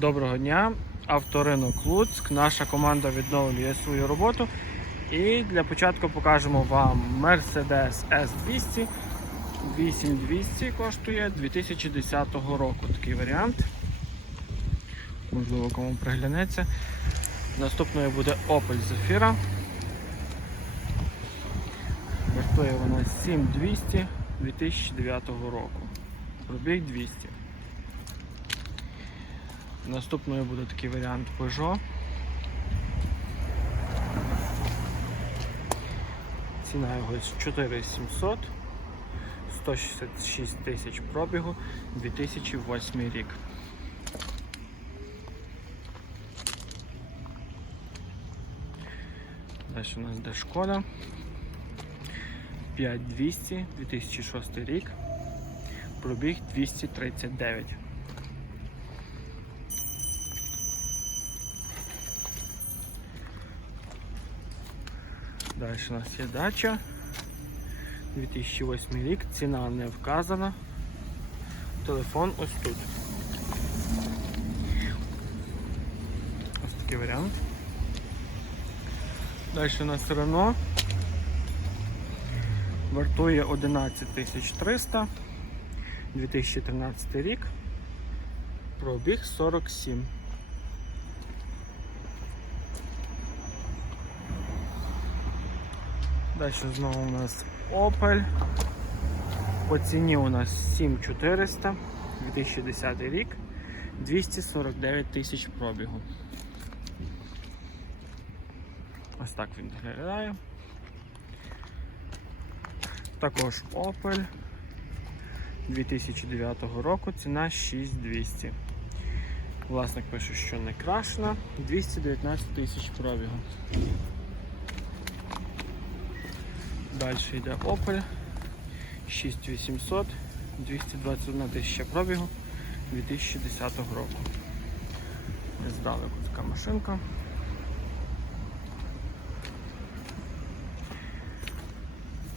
Доброго дня, авторинок Луцьк. Наша команда відновлює свою роботу. І для початку покажемо вам Mercedes S200 8200 коштує 2010 року. Такий варіант. Можливо, кому приглянеться. Наступною буде Opel Zafira. Вартує вона 7200 2009 року. Пробіг 200. Наступною буде такий варіант Peugeot. Ціна його 4700, 166 тисяч пробігу, 2008 рік. Далі у нас йде шкода. 5200, 2006 рік. Пробіг 239. Далі у нас є дача. 2008 рік, ціна не вказана. Телефон ось тут. Ось такий варіант. Далі у нас Renault. Вартує 11300 2013 рік. Пробіг 47. Далі знову у нас Opel. По ціні у нас 7400, 2010 рік, 249 тисяч пробігу. Ось так він виглядає. Також Opel 2009 року, ціна 6200. Власник пише, що не крашена, 219 тисяч пробігу. Далі йде Opel 6800, 221 тисяча пробігу 2010 року. Здалеку така машинка.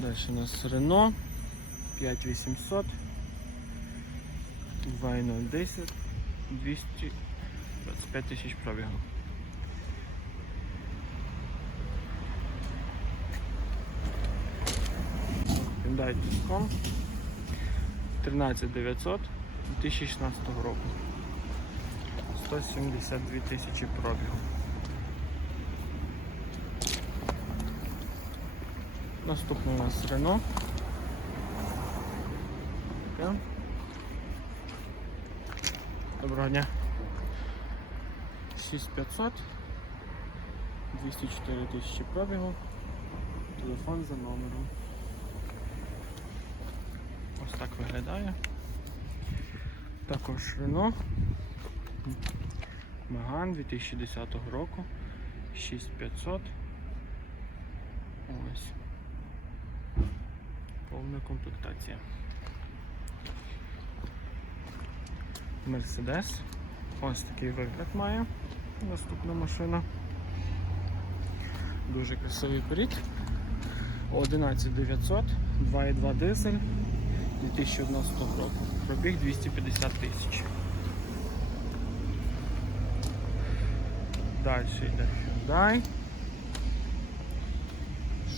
Далі у нас Renault 5800, 2.010, 225 тисяч пробігу. Hyundai Tucson 13900 2016 року. 172 тисячі пробігу. Наступний у нас. Таке. Доброго дня. 6500 204 тисячі пробігу. Телефон за номером. Ось так виглядає. Також Renault Megane 2010 року 6500. Ось. Повна комплектація. Mercedes. Ось такий вигляд має. Наступна машина. Дуже красивий перід. 11900, 2,2 дизель 2011 року. Пробіг 250 тисяч. Далі йде Hyundai.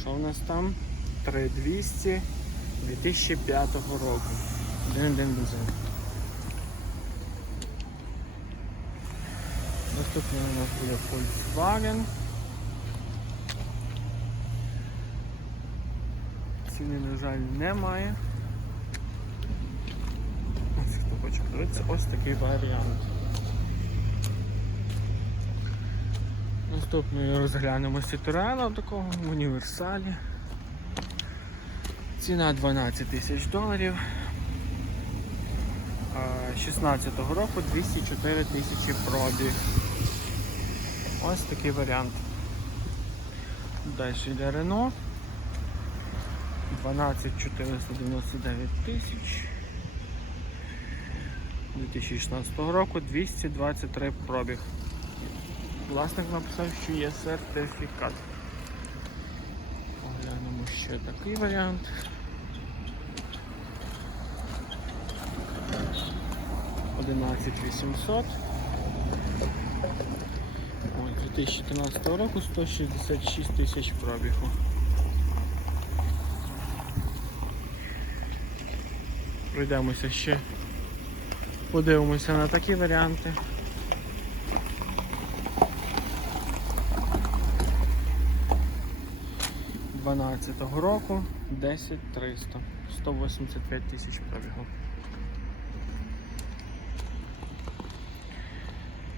Що в нас там? 3200 2005 року. Один день бензин. Наступний у нас буде Volkswagen. Ціни, на жаль, немає. Хто подивитися, ось такий варіант. Наступною розглянемо Citroen такого в універсалі. Ціна 12 тисяч доларів. 16-го року 204 тисячі пробіг. Ось такий варіант. Далі йде Renault. 12 499 тисяч. 2016 року 223 пробіг. Власник написав, що є сертифікат. Поглянемо ще такий варіант. 11800. Ось, 2013 року 166 тисяч пробігу. Пройдемося ще. Подивимося на такі варіанти. Дванадцятого року 10 300 185 тисяч пробігу.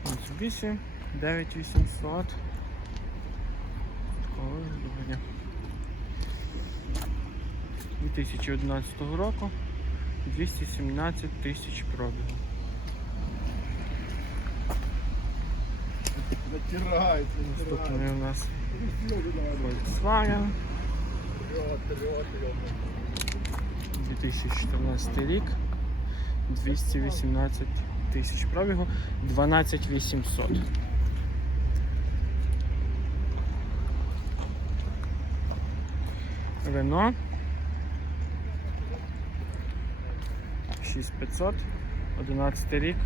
Mitsubishi 9800. Такого виглядає. 2011 року 217 тисяч пробігу. Натирається, Наступний у нас. Volkswagen Вперед, вперед, вперед. 2014 рік 218 тисяч пробігу 12800. Рено 6500 11 рік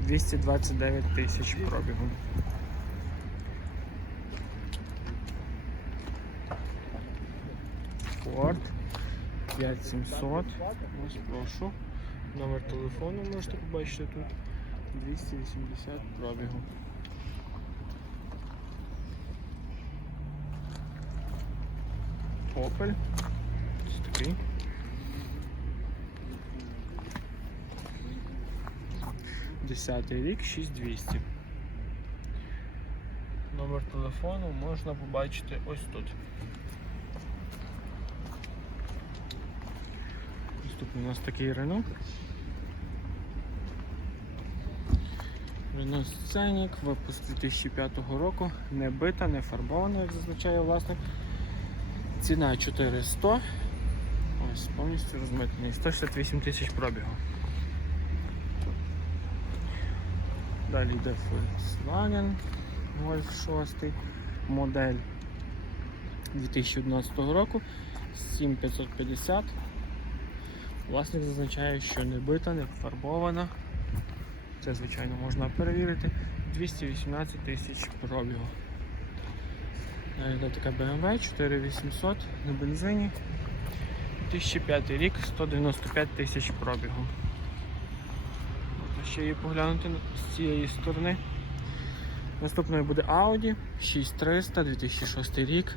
229 тисяч пробігу. Ford 5700. Ось прошу. Номер телефону можете побачити тут. 280 пробігу. Opel. Ось такий. Десятий рік 6200. Номер телефону можна побачити ось тут. Наступний у нас такий Renault. Renault Scenic, випуск 2005 року, не бита, не фарбована, як зазначає власник. Ціна 400. Ось повністю розмитний. 168 тисяч пробігу. Далі йде Volkswagen Golf 6 модель 2011 року 7550. Власник зазначає, що не бита, не фарбована. Це, звичайно, можна перевірити. 218 тисяч пробігу. Далі йде така BMW 4800 на бензині. 2005 рік, 195 тисяч пробігу. Ще її поглянути з цієї сторони. Наступною буде Audi 6300, 2006 рік,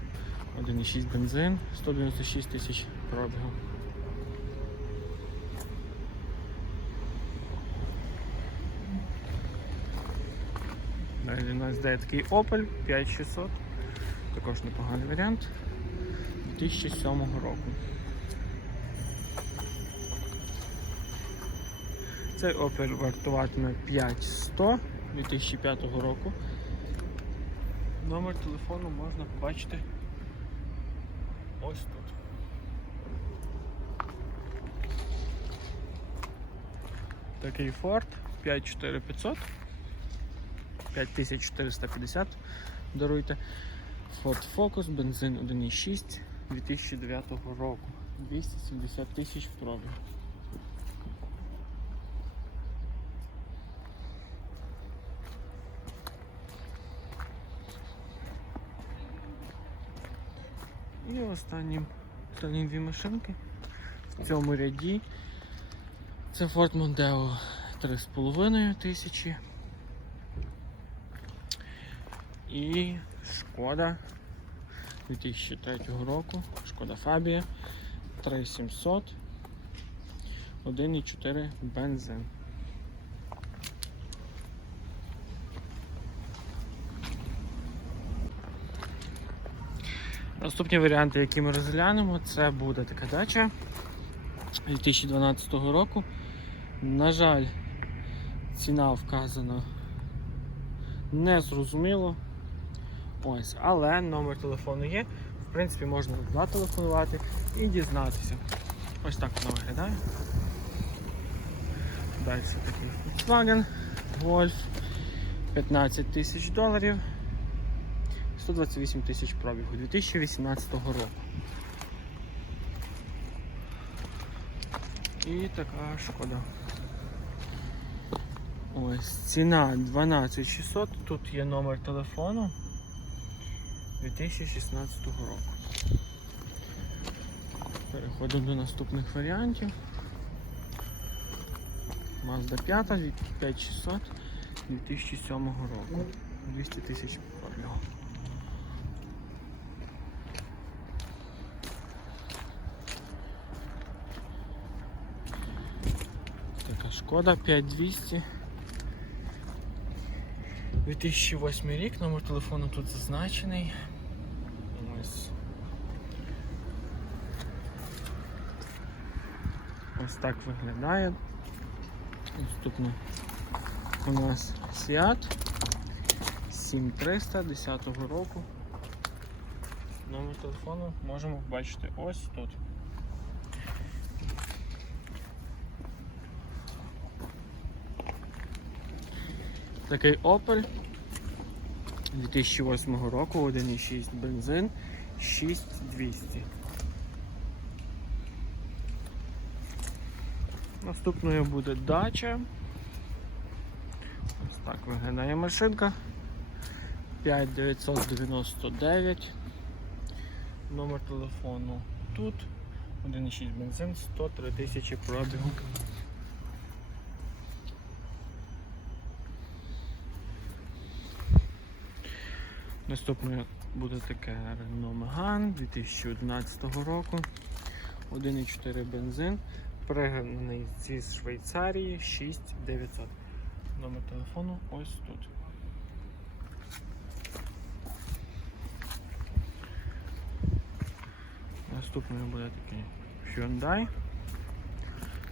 1,6 бензин, 196 тисяч пробігу. Далі у нас йде такий Opel 5600, також непоганий варіант 2007 року. Цей Opel вартуватиме 5100 2005 року. Номер телефону можна побачити ось тут. Такий Ford 54500. 5450 даруйте. Ford Focus, бензин 1,6 2009 року. 270 тисяч пробіг. І останнім, останні дві машинки в цьому ряді. Це Ford Mondeo 3,5 тисячі. І шкода 2003 року. Шкода Фабія 3700 1,4 бензин. Наступні варіанти, які ми розглянемо, це буде така дача 2012 року. На жаль, ціна вказана незрозуміло. Ось, але номер телефону є. В принципі, можна зателефонувати і дізнатися. Ось так воно виглядає. Далі такий Volkswagen Golf 15 тисяч доларів. 128 тисяч пробігу 2018 року. І така шкода. Ось ціна 12600. Тут є номер телефону 2016 року. Переходимо до наступних варіантів. Mazda 5 5600 2007 року. 200 тисяч пробігу. Така шкода 5200. 2008 рік, номер телефону тут зазначений. Ось. Ось так виглядає. Наступно у нас Seat 7300 10 року. Номер телефону можемо побачити ось тут. Такий Opel 2008 року, 1,6 бензин, 6200. Наступною буде дача. Ось так виглядає машинка. 5999. Номер телефону тут. 1,6 бензин, 103 тисячі пробігу. Наступною буде таке Renault Megane 2011 року. 1,4 бензин. Пригнаний зі Швейцарії 6900. Номер телефону ось тут. Наступною буде такий Hyundai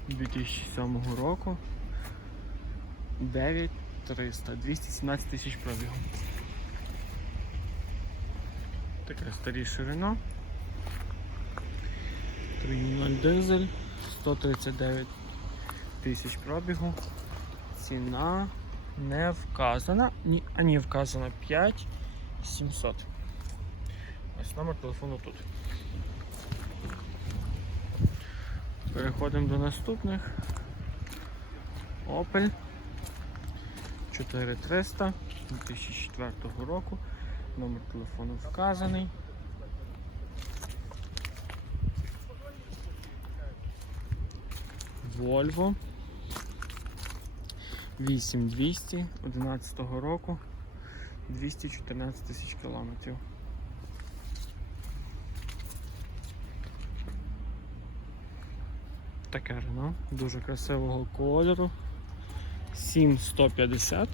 2007 року. 9300, 217 тисяч пробігу. Таке старіше Renault. 3.0 дизель, 139 тисяч пробігу. Ціна не вказана. Ні, а ні, вказана 5700. Ось номер телефону тут. Переходимо до наступних. Opel 4300 2004 року. Номер телефону вказаний. Volvo 8200 11 року 214 тисяч кілометрів. Таке Рено, дуже красивого кольору. 7150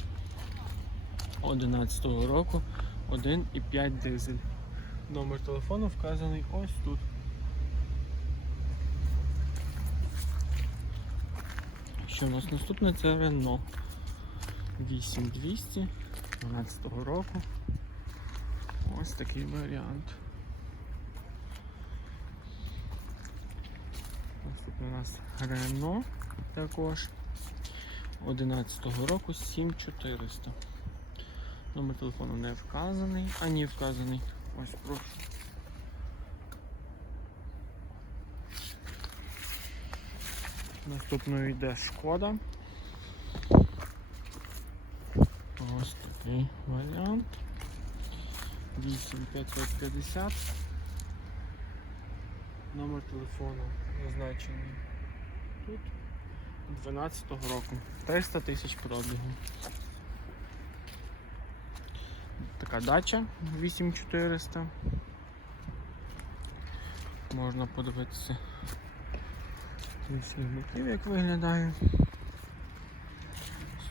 11 року 1,5 дизель. Номер телефону вказаний ось тут. Що у нас наступне? Це Renault 8200 12 року. Ось такий варіант. Наступний у нас Renault також 11 року 7400. Номер телефону не вказаний, а ні вказаний. Ось прошу. Наступною йде шкода. Ось такий варіант. 8550. Номер телефону зазначений тут. 12 року. 300 тисяч пробігу. Така дача 8400. Можна подивитися боків, як виглядає.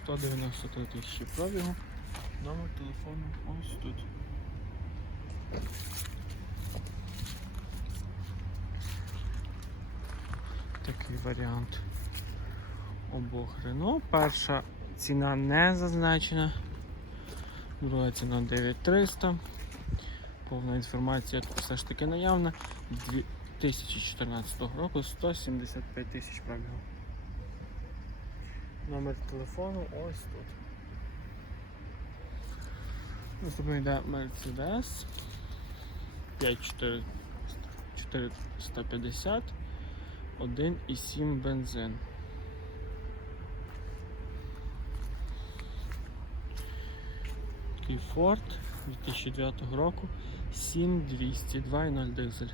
193 тисячі пробігу. Номер телефону ось тут. Такий варіант обох Рено. Перша ціна не зазначена. Друга ціна 9300. Повна інформація тут все ж таки наявна. 2014 року 175 тисяч пробігу. Номер телефону ось тут. Наступний йде Mercedes 5450 1,7 бензин. Такий Ford 2009 року 7200 2.0 дизель.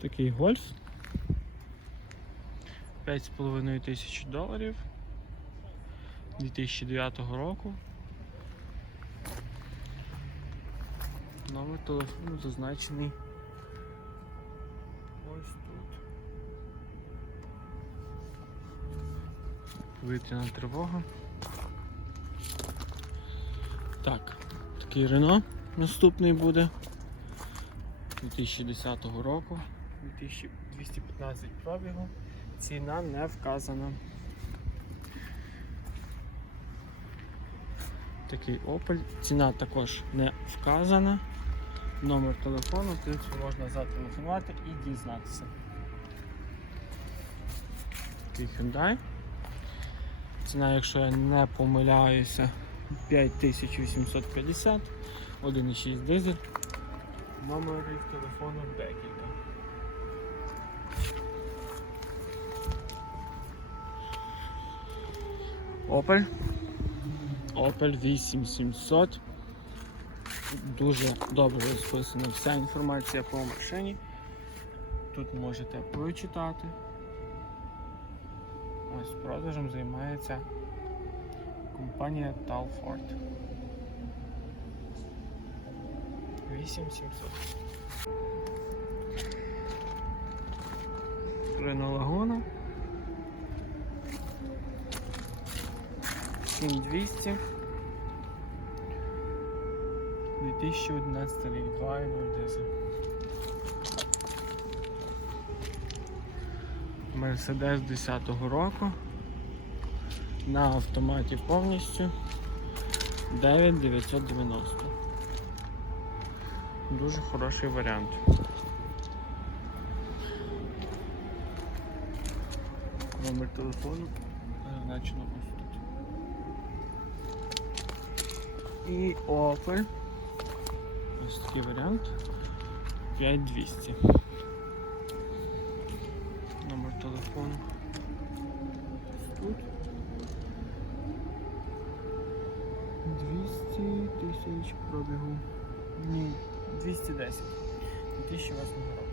Такий гольф 5,5 тисяч доларів 2009 року. Номер телефону зазначений Повітряна тривога. Так, такий Рено наступний буде 2010 року. 2215 пробігу. Ціна не вказана. Такий Opel. Ціна також не вказана. Номер телефону, в принципі, можна зателефонувати і дізнатися. Такий Hyundai. Ціна, якщо я не помиляюся, 5850, 1,6 дизель. Номерів телефону декілька. Opel. Opel 8700. Дуже добре розписана вся інформація по машині. Тут можете прочитати. Ось продажем займається компанія Talford. 8700. Renault Laguna. 7200. 2011 рік 2.0 дизель. Мерседес 10-го року. На автоматі повністю 9990. Дуже хороший варіант. Номер телефону зазначено ось тут. І Opel. Ось такий варіант. 5200. Ось Тут. 200 тисяч пробігу. Ні, 210. 2008 року.